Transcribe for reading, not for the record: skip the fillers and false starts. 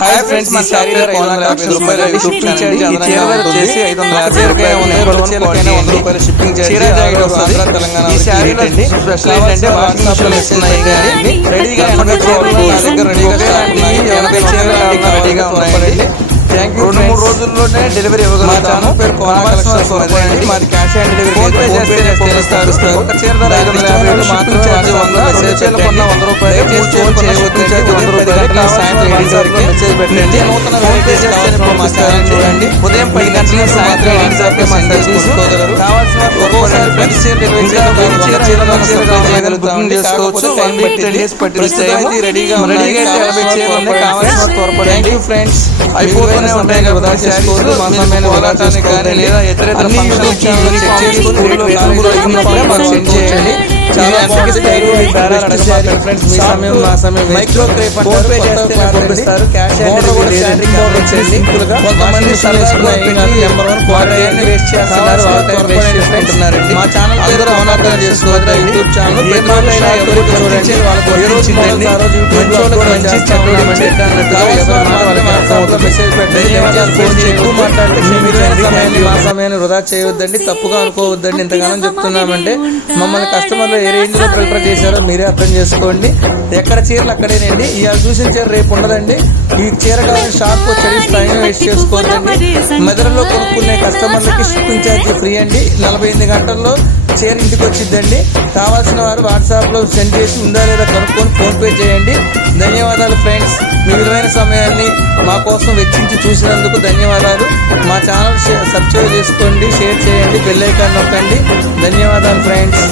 Hi friends, ఈ శారీ ధర 550 రూపాయలు షిప్పింగ్ ఛార్జ్ వచ్చేసి 500 రూపాయలు షిప్పింగ్ ఛార్జ్ వస్తుంది. ఈ శారీలో స్పెషల్ ఏంటంటే వాట్సాప్ లో మెసేజ్ పెట్టండి. రెడీగా 80 చీరలు నా దగ్గర రెడీగా ఉన్నాయండి. Thank you. 2-3 రోజుల్లోనే డెలివరీ ఇవ్వగలుగుతాను. పేరు కోనకలెక్షన్స్. మాది cash on delivery. Phone pay చేస్తే ఒక చీర ధర 550 మాత్రం ఛార్జ్ 100. చీరలు కొన్న 100 రూపాయలు, 3 చీరలు కొన్న షిప్పింగ్ ఛార్జ్ 100 రూపాయలు. సాయంత్రం 7 వరకు మెసేజ్ పెట్టండి. నూతన వెరైటీస్ మా ఛానల్ చూడండి. ఉదయం 10 గంటల సాయంత్రం 8 వరకు మెసేజ్ తీసుకోగలరు. కావాల్సిన ఒక్కోసారి ప్రతి చీర డెలివరీ చేసుకోవచ్చు. 10 డేస్ పట్టిస్తాయి. రెడీగా 80 చీరలు కావాల్సిన త్వరపడి. Thank you friends. అయిపోతూనే ఉంటాయి కదా శారీస్. మా సమయాన్ని వదలటానికి కానీ లేదా ఇతరేతర ఫంక్షన్లకి చెక్ చేసుకుని సెండ్ చేయండి. చాలా ఫ్రెండ్స్, మీ సమయం మా సమయం. మైక్రో క్రేప్ పంపిస్తారు. క్యాష్ ఆన్ డెలివరీ కొంతమంది మా ఛానల్ పేరు అవనార్థం చేసుకోవద్దు. యూట్యూబ్ ఛానల్ మెసేజ్ పెట్టండి. ఎక్కువ మాట్లాడితే మా సమయాన్ని వృధా చేయవద్దండి, తప్పుగా అనుకోవద్దండి. ఇంతగానో చెప్తున్నామంటే మమ్మల్ని కస్టమర్లు ఏ రేంజ్ లో ప్రిఫర్ చేశారో మీరే అర్థం చేసుకోండి. ఎక్కడ చీరలు అక్కడేనండి. ఇవాళ చూసిన చీర రేపు ఉండదండి. ఈ చీర కావాలని షాప్ వచ్చి టైం వేస్ట్ చేసుకోవద్దండి. మెదడులో కొనుక్కునే కస్టమర్లకి షిప్పింగ్ ఛార్జ్ ఫ్రీ అండి. 48 గంటల్లో చీర ఇంటికి వచ్చిద్దండి. కావాల్సిన వారు వాట్సాప్ లో సెండ్ చేసి ఉందా లేదా కనుక్కొని ఫోన్ పే చేయండి. ధన్యవాదాలు ఫ్రెండ్స్. మీ విలువైన సమయాన్ని మా కోసం వెచ్చించి చూసినందుకు ధన్యవాదాలు. మా ఛానల్ సబ్స్క్రైబ్ చేసుకోండి, షేర్ చేయండి, బెల్ ఐకాన్ నొక్కండి. ధన్యవాదాలు ఫ్రెండ్స్.